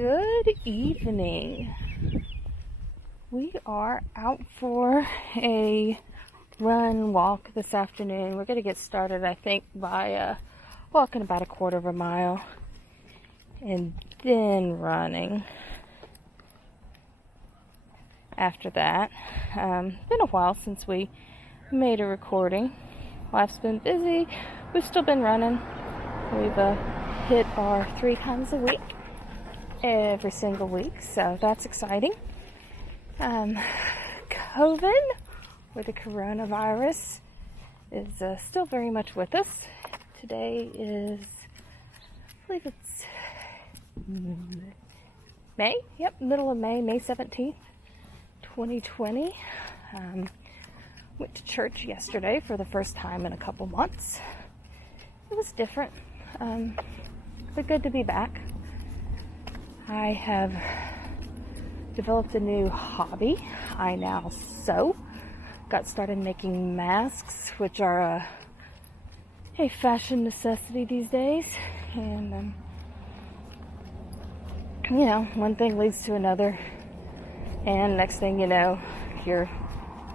Good evening. We are out for a walk this afternoon. We're going to get started, I think, by walking about a quarter of a mile and then running after that. Been a while since we made a recording. Life's been busy. We've still been running. We've hit our 3 times a week every single week, so that's exciting. COVID, or the coronavirus, is still very much with us. Today is, I believe it's May? Yep, middle of May, May 17th, 2020. Went to church yesterday for the first time in a couple months. It was different, but good to be back. I have developed a new hobby. I now sew. Got started making masks, which are a fashion necessity these days. And, one thing leads to another. And next thing you know, you're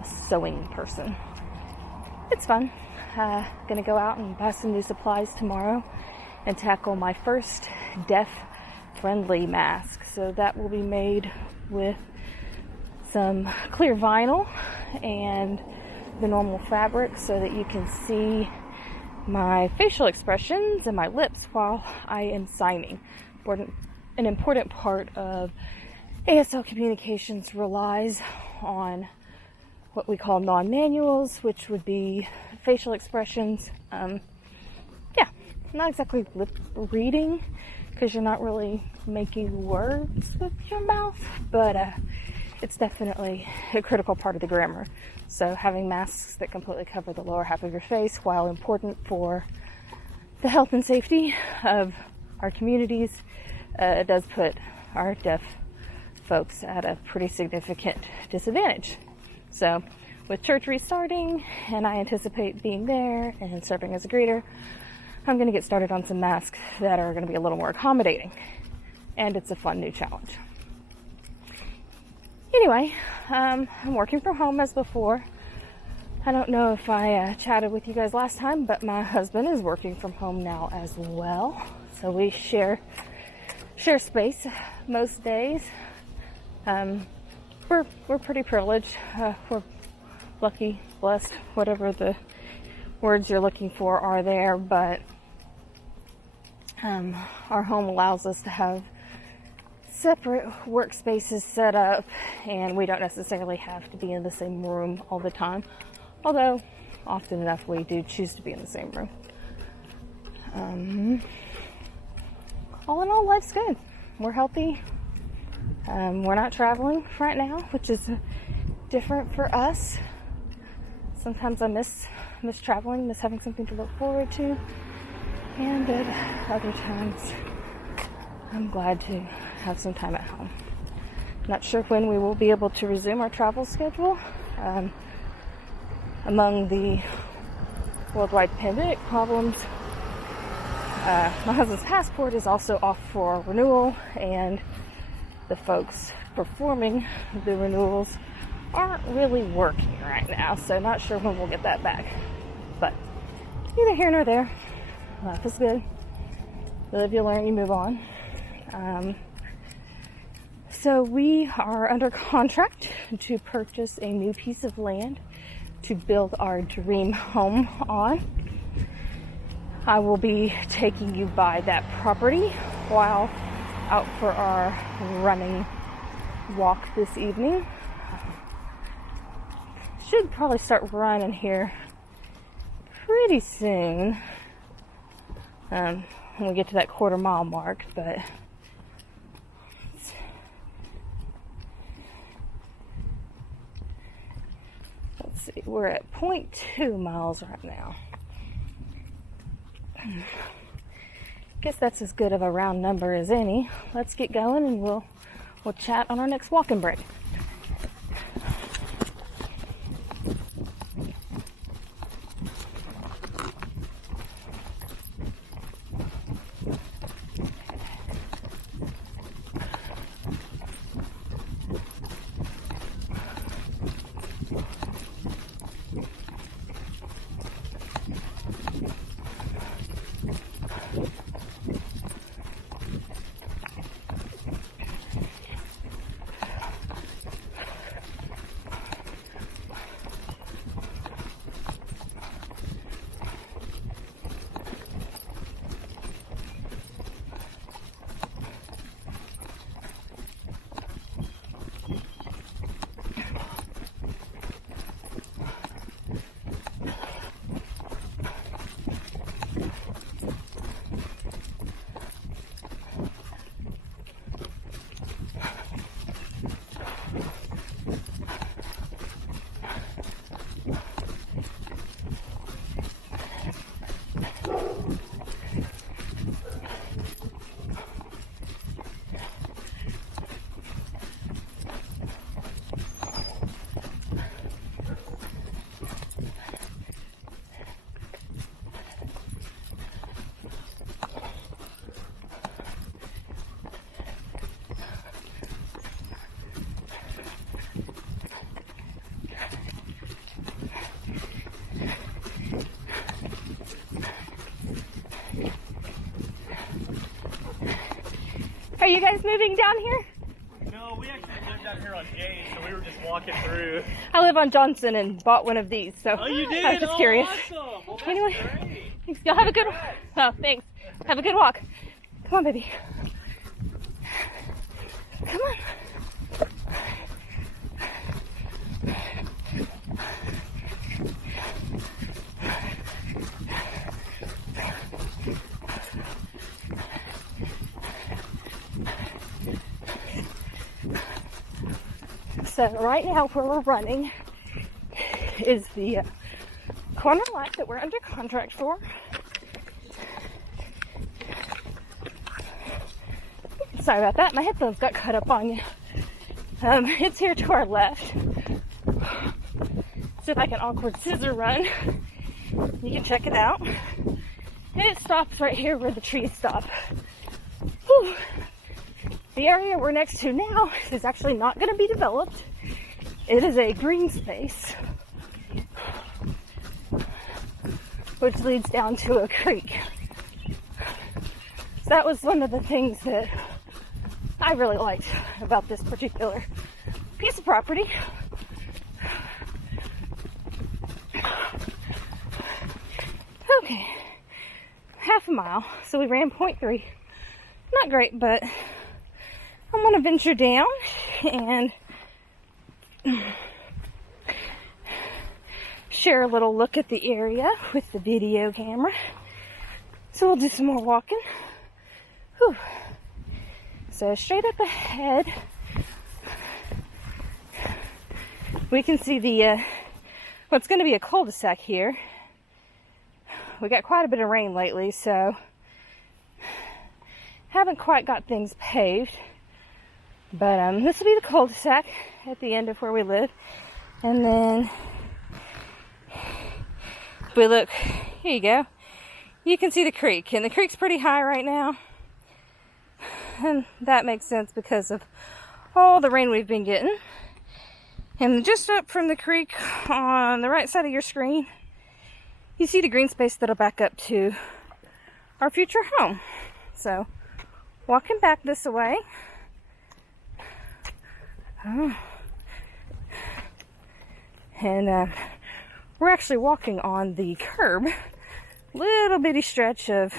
a sewing person. It's fun. Gonna go out and buy some new supplies tomorrow and tackle my first deaf-friendly mask. So that will be made with some clear vinyl and the normal fabric so that you can see my facial expressions and my lips while I am signing. An important part of ASL communications relies on what we call non-manuals, which would be facial expressions. Not exactly lip reading, because you're not really making words with your mouth, but it's definitely a critical part of the grammar. So having masks that completely cover the lower half of your face, while important for the health and safety of our communities, it does put our deaf folks at a pretty significant disadvantage. So with church restarting, and I anticipate being there and serving as a greeter, I'm going to get started on some masks that are going to be a little more accommodating. And it's a fun new challenge. Anyway, I'm working from home as before. I don't know if I chatted with you guys last time, but my husband is working from home now as well. So we share space most days. We're pretty privileged. We're lucky, blessed, whatever the words you're looking for are there, but our home allows us to have separate workspaces set up, and we don't necessarily have to be in the same room all the time, although often enough we do choose to be in the same room. All in all, life's good. We're healthy. We're not traveling right now, which is different for us. Sometimes I miss traveling, miss having something to look forward to. And at other times, I'm glad to have some time at home. Not sure when we will be able to resume our travel schedule. Among the worldwide pandemic problems, my husband's passport is also off for renewal, and the folks performing the renewals aren't really working right now, so not sure when we'll get that back. But neither here nor there. Life is good. You live, you learn, you move on. So we are under contract to purchase a new piece of land to build our dream home on. I will be taking you by that property while out for our running walk this evening. Should probably start running here pretty soon when we get to that quarter mile mark, but let's see, we're at 0.2 miles right now. Guess that's as good of a round number as any. Let's get going and we'll chat on our next walking break. Are you guys moving down here? No, we actually live down here on James, so we were just walking through. I live on Johnson and bought one of these, so Oh, you did? I was just curious. Awesome. Well, that's Anyway, great. thanks. Y'all have a good. Oh, thanks. Have a good walk. Come on, baby. Come on. So right now where we're running is the corner lot that we're under contract for. Sorry about that, my headphones got cut up on you. It's here to our left. It's like an awkward scissor run. You can check it out. And it stops right here where the trees stop. Whew. The area we're next to now is actually not going to be developed. It is a green space, which leads down to a creek. So that was one of the things that I really liked about this particular piece of property. Okay, half a mile. So we ran 0.3. Not great, but I'm gonna venture down and share a little look at the area with the video camera. So we'll do some more walking. Whew. So straight up ahead, we can see the what's going to be a cul-de-sac here. We got quite a bit of rain lately, so haven't quite got things paved. But this will be the cul-de-sac at the end of where we live. And then if we look, here you go. You can see the creek, and the creek's pretty high right now. And that makes sense because of all the rain we've been getting. And just up from the creek on the right side of your screen, you see the green space that'll back up to our future home. So, walking back this way. And we're actually walking on the curb. Little bitty stretch of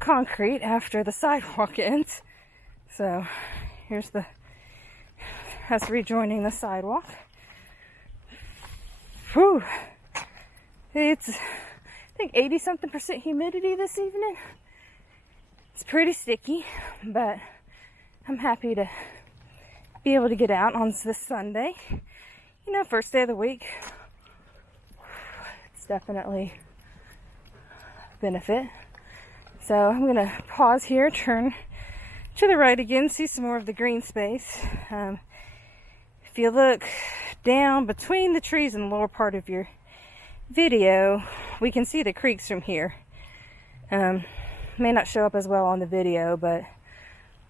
concrete after the sidewalk ends. So here's us rejoining the sidewalk. Whew. It's, I think 80-something% humidity this evening. It's pretty sticky, but I'm happy to be able to get out on this Sunday. You know, first day of the week. It's definitely a benefit. So I'm going to pause here, turn to the right again, see some more of the green space. If you look down between the trees in the lower part of your video, we can see the creeks from here. May not show up as well on the video, but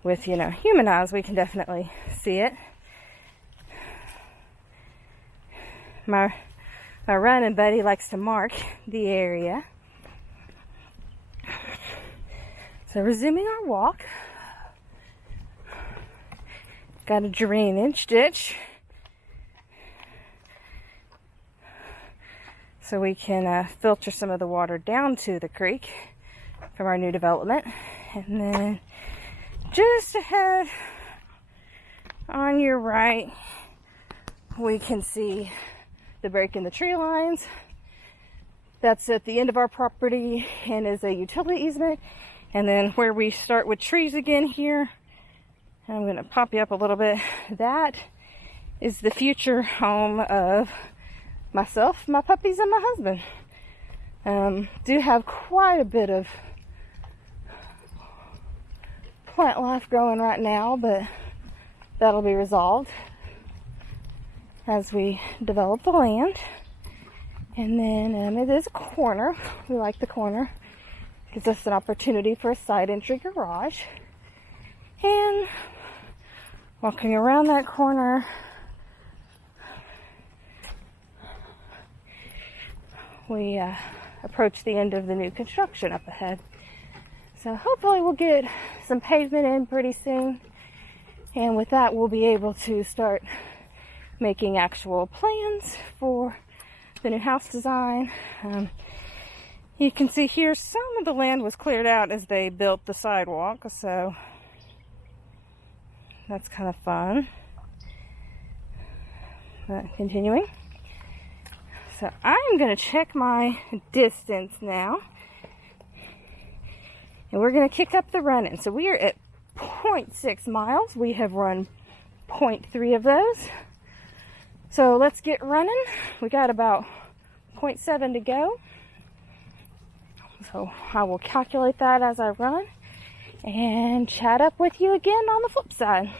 with, you know, human eyes, we can definitely see it. My running buddy likes to mark the area. So resuming our walk. Got a drainage ditch. So we can filter some of the water down to the creek from our new development. And then just ahead on your right, we can see the break in the tree lines. That's at the end of our property and is a utility easement. And then where we start with trees again here, I'm going to pop you up a little bit. That is the future home of myself, my puppies, and my husband. Do have quite a bit of plant life growing right now, but that'll be resolved as we develop the land. And then it is a corner. We like the corner. Gives us an opportunity for a side entry garage. And walking around that corner, we approach the end of the new construction up ahead. So hopefully we'll get some pavement in pretty soon. And with that, we'll be able to start making actual plans for the new house design. You can see here some of the land was cleared out as they built the sidewalk, so that's kind of fun. Continuing. So I'm going to check my distance now. And we're going to kick up the run-in. So we are at 0.6 miles. We have run 0.3 of those. So let's get running. We got about 0.7 to go. So I will calculate that as I run and chat up with you again on the flip side.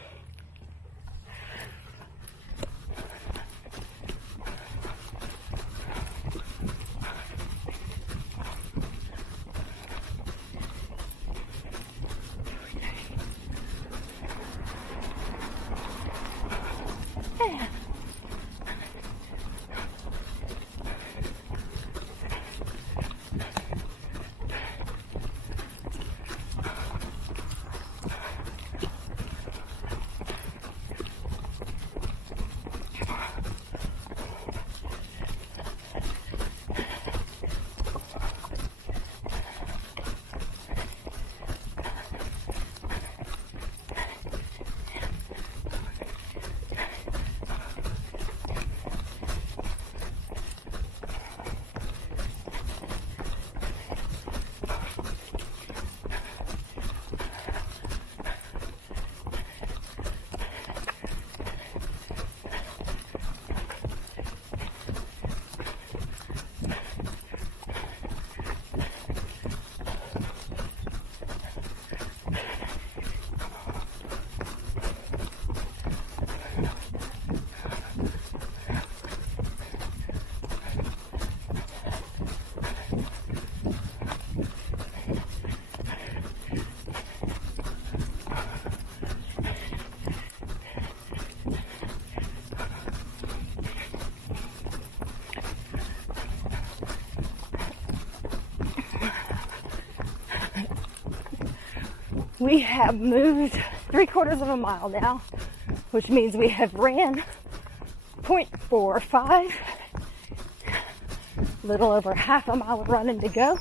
We have moved 3/4 of a mile now, which means we have ran 0.45, a little over half a mile of running to go.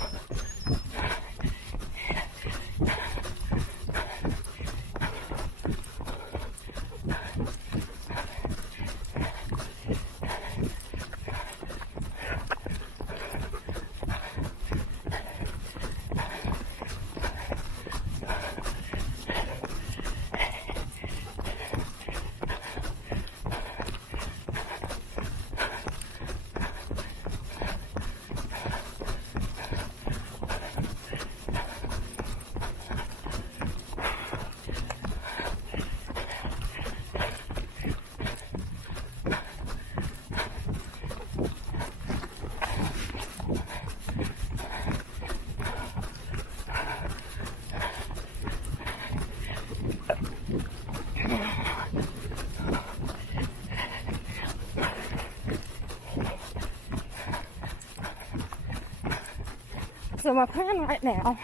So my plan right now,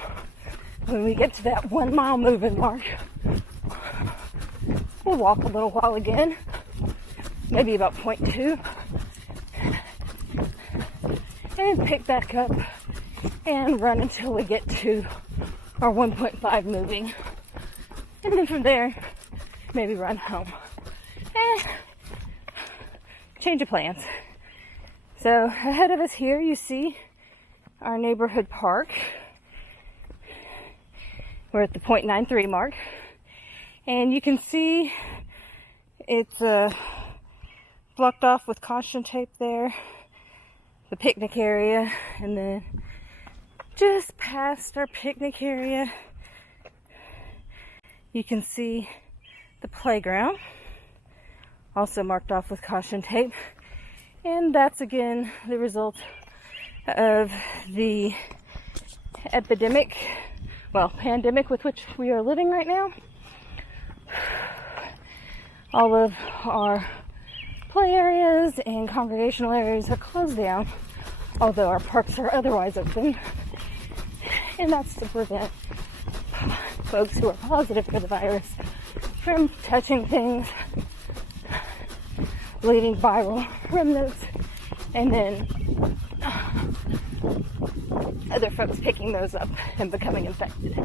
when we get to that 1 mile moving mark, we'll walk a little while again, maybe about 0.2, and pick back up and run until we get to our 1.5 moving. And then from there, maybe run home. And change of plans. So ahead of us here, you see our neighborhood park. We're at the 0.93 mark. And you can see it's blocked off with caution tape there. The picnic area. And then just past our picnic area, you can see the playground. Also marked off with caution tape. And that's again the result of the pandemic with which we are living right now. All of our play areas and congregational areas are closed down, although our parks are otherwise open. And that's to prevent folks who are positive for the virus from touching things, leaving viral remnants, and then other folks picking those up and becoming infected.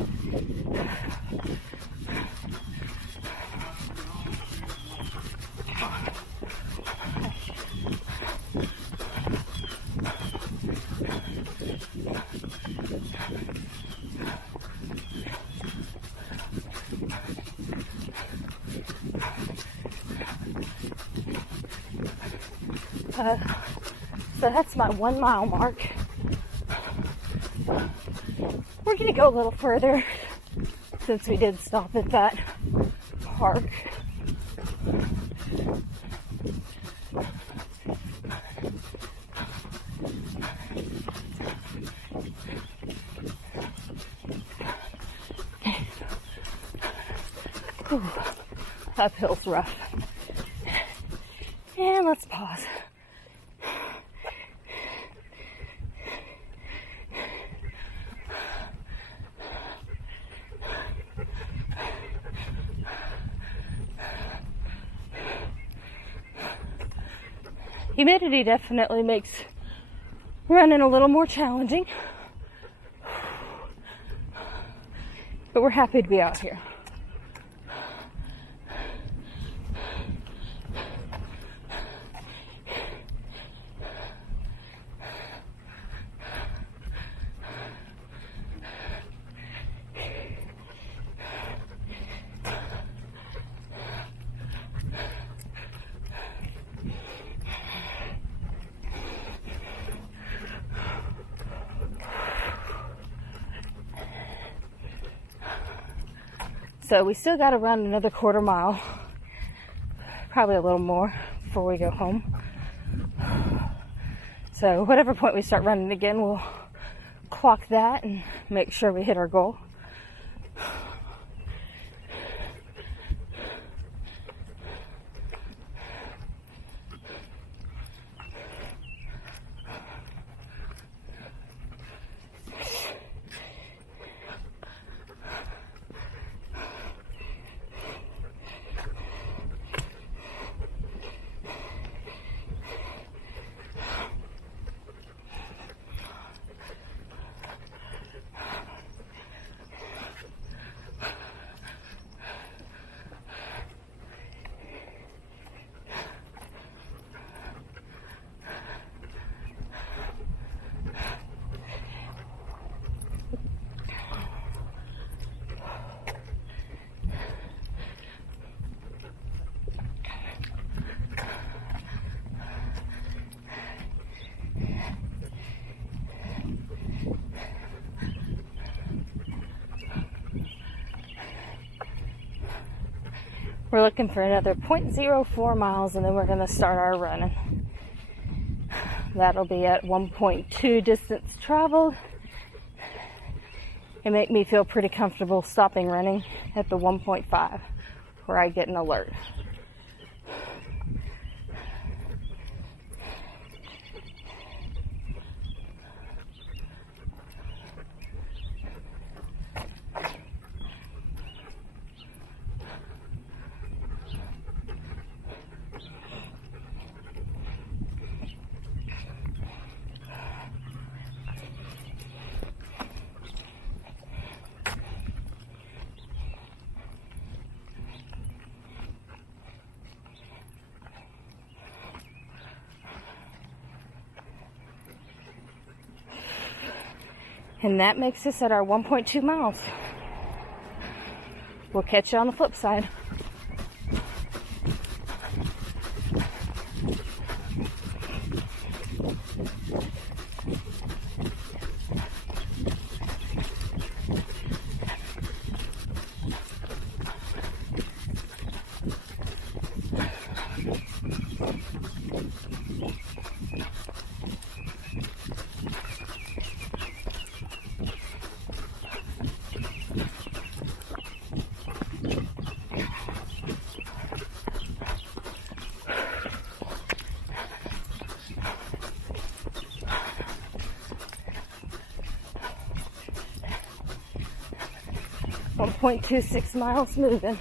So that's my 1 mile mark. We're gonna go a little further since we did stop at that park. Whew. Uphill's rough. And let's pause. Humidity definitely makes running a little more challenging, but we're happy to be out here. So we still got to run another 1/4 mile, probably a little more before we go home. So whatever point we start running again, we'll clock that and make sure we hit our goal. We're looking for another 0.04 miles and then we're going to start our running. That'll be at 1.2 distance traveled. It make me feel pretty comfortable stopping running at the 1.5 where I get an alert. And that makes us at our 1.2 miles. We'll catch you on the flip side. 1.26 miles moving.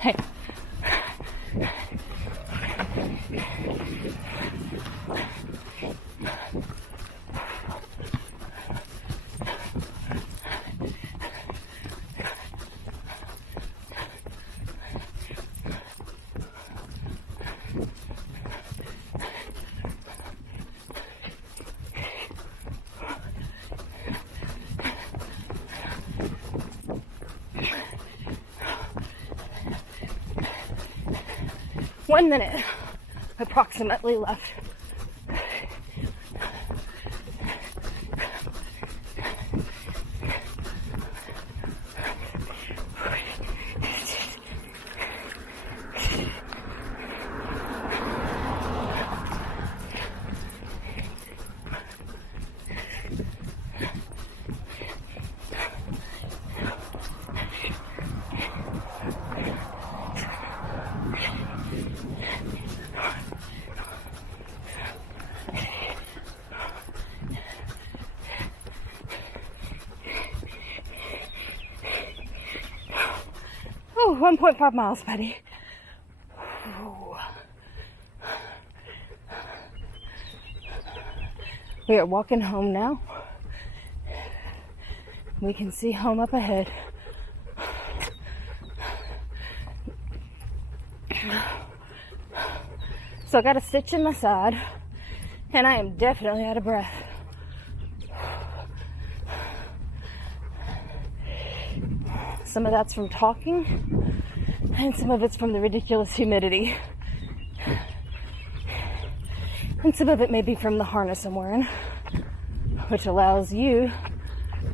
Hey. One minute approximately left. Oh, 1.5 miles, buddy. Ooh. We are walking home now. We can see home up ahead. So I got a stitch in my side, and I am definitely out of breath. Some of that's from talking, and some of it's from the ridiculous humidity. And some of it may be from the harness I'm wearing, which allows you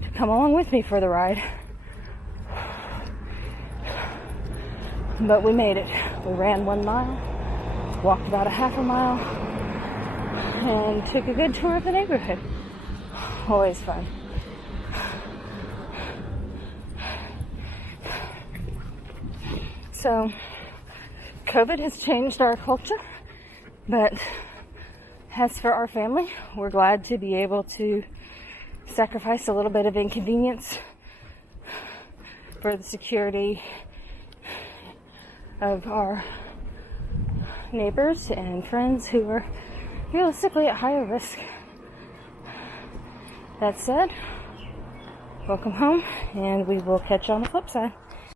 to come along with me for the ride. But we made it. We ran 1 mile, walked about a half a mile, and took a good tour of the neighborhood. Always fun. So, COVID has changed our culture, but as for our family, we're glad to be able to sacrifice a little bit of inconvenience for the security of our neighbors and friends who are realistically at higher risk. That said, welcome home, and we will catch you on the flip side.